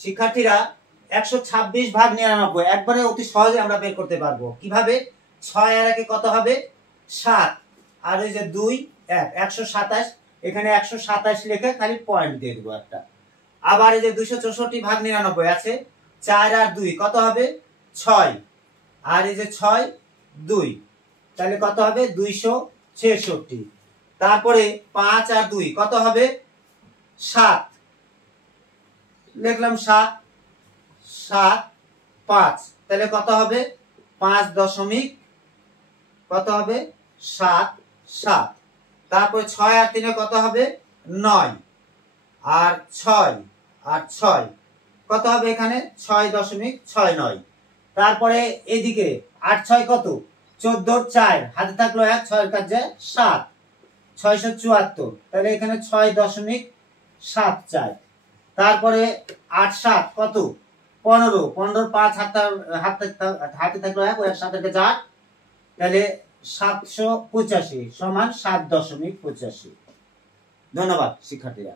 শিক্ষার্থীরা 126 ভাগ 99 একবারে অতি সহজে আমরা বের করতে পারবো। কিভাবে? 6 আর 1 কত হবে? 7, আর ওই যে 2 1 127, এখানে 127 লিখে খালি পয়েন্ট দিয়ে দেবো একটা। আবার এই যে 264 ভাগ 99 আছে, 4 আর 2 কত হবে? 6, আর এই যে 6 2, তাহলে কত হবে? 266। তারপরে 5 আর 2 কত হবে? 7, লিখলাম 7 7 5, তাহলে কত হবে? 5 দশমিক কত হবে? 7 7। তারপরে 6 আর 3 কত হবে? 9, আর 6 আর 6 কত হবে? এখানে 6.69। তারপরে এদিকে 8 6 কত? 14, 4 হাতে থাকলো 1, 6 কাছে 7, 674, তাহলে এখানে 6.74। তারপরে 8 7 কত? 15 15 5 হাতে থাকলো 1, ওই 7 কাছে 8, তাহলে 785 সমান 7.85। ধন্যবাদ শিক্ষার্থীরা।